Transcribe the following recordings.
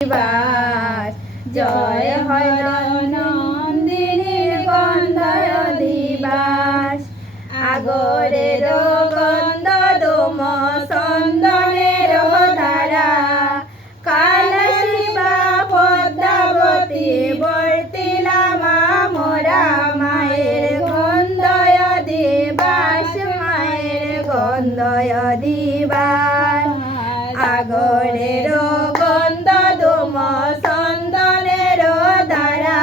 দিবাস জয় হয় নন্দিনীর গন্ধয় দিবাস আগরের গন্ধ দোম চন্দনের ধারা কাল শিবা পদ্মাবতী বর্তিলা মোরা মায়ের গন্ধয় দিবাস মায়ের গন্ধয় দিবাস আগরের গন্ধ দোম চন্দনের ধারা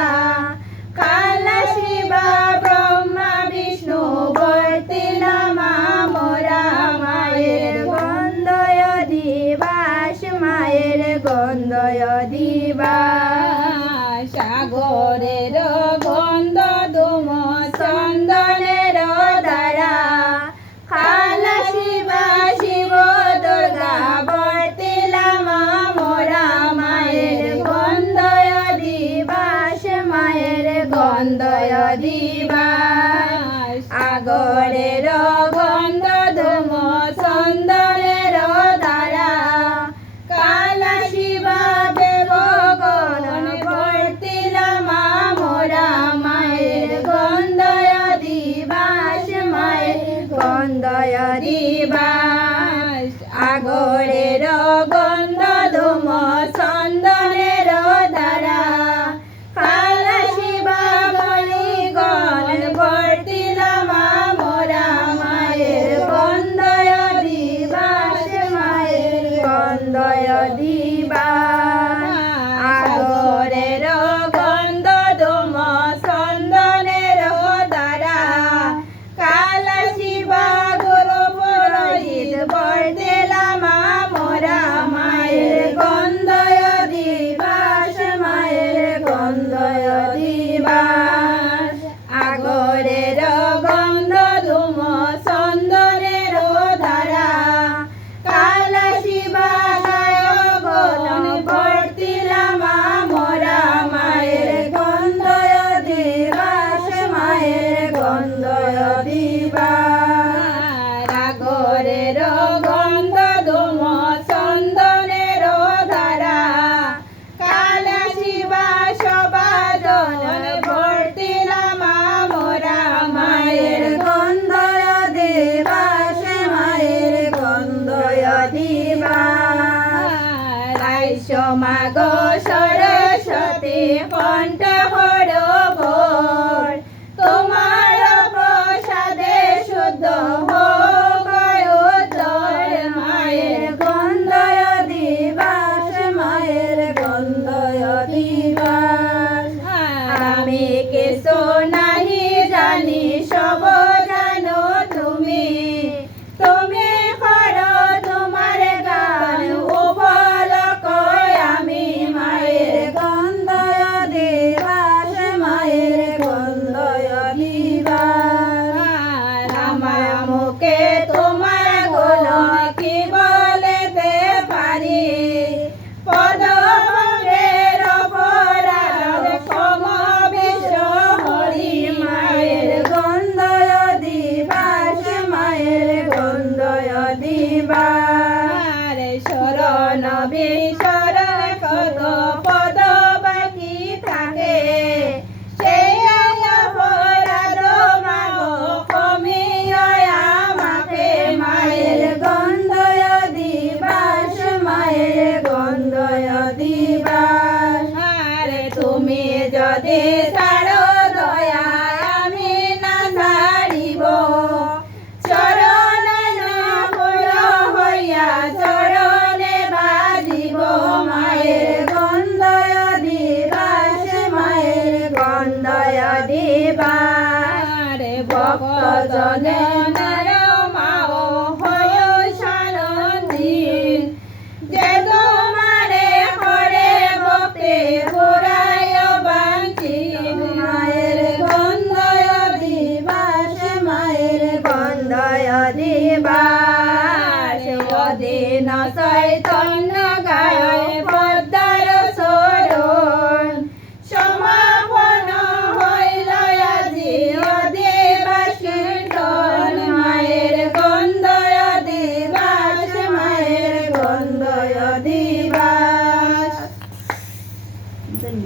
কাল শিবা ব্রহ্মা বিষ্ণু বর্তিলা মোরা মায়ের গন্ধয় দিবাস মায়ের গন্ধয় দিবাস আগরের গন্ধ দোম চন্দনের ধারা কাল শিবা শিব দুর্গা বর্তিলা মোরা মায়ের গন্ধয় দিবাস মায়ের গন্ধয় দিবাস আগরের গন্ধ ধুম চন্দনের ধারা কাল শিবা দেবগণ বর্তিলা মোরা মায়ের গন্ধয় দিবাস মায়ের গন্ধয় দিবাস আগরের গন্ধ ধুম চন্দনের ধারা কাল শিবা বলিগণ বর্তিলা মোরা মায়ের গন্ধয় দিবাস মায়ের গন্ধয় দিবাস আগরের গন্ধ ধুম চন্দনের ধারা কাল শিবা গুরু পুরোহিত বর্তিলা মোরা মায়ের গন্ধয় দিবাস মায়ের গন্ধয় দিবাস আগরের গন্ধ ধুম চন্দনের ধারা কাল শিবা গায়গণ বর্তিলা মোরা মায়ের গন্ধয় দিবাস মায়ের গন্ধয় দিবাস আগরের গন্ধ ধুম চন্দনের ধারা কাল শিবা সবাজন বর্তিলা মোরা মায়ের গন্ধয় দিবাস মায়ের গন্ধয় দিবাস আইস মাগ সরস্বতী কণ্ঠ হর ভোর তোমার প্রসাদে শুদ্ধ হোক উজ্জ্বল মায়ের গন্ধয় দিবাস মায়ের গন্ধয় দিবাস আমি কিছু নাহি জানি সব জানো তুমি তুমি করো তোমার গান উপলক আমি মায়ের গন্ধয় দিবাস মায়ের গন্ধয় দিবাস আমার মুখে তোমার গুণ কি বলতে পারি পদভঙ্গের অপরাধ ক্ষম বিশ্ব হরি মায়ের গন্ধয় দিবাস মায়ের গন্ধয় দিবাস শরণ বিশরণ কত পদ বাকি থাকে সেই অপরাধ মাগ কমিয় আমাকে মায়ের গন্ধয় দিবাস মায়ের গন্ধয় দিবাস আরে তুমি যদি ছাড়ো দয়া আমি না ছাড়িব চরণ না ফুল হইয়া চরণে বাজিব মায়ের গন্ধয় দিবাস মায়ের গন্ধয় দিবাস ভক্তজনে নর মাও হয় সানন্দীন যে তোমারে করে ভক্তি পুরায় বাঞ্ছিন মায়ের গন্ধয় দিবাস মায়ের গন্ধয় দিবাস অদিন চৈতন্য গায় পদ্মার চরণ সমাপন হইল আজি অদিবাস কীর্তন त्यांचं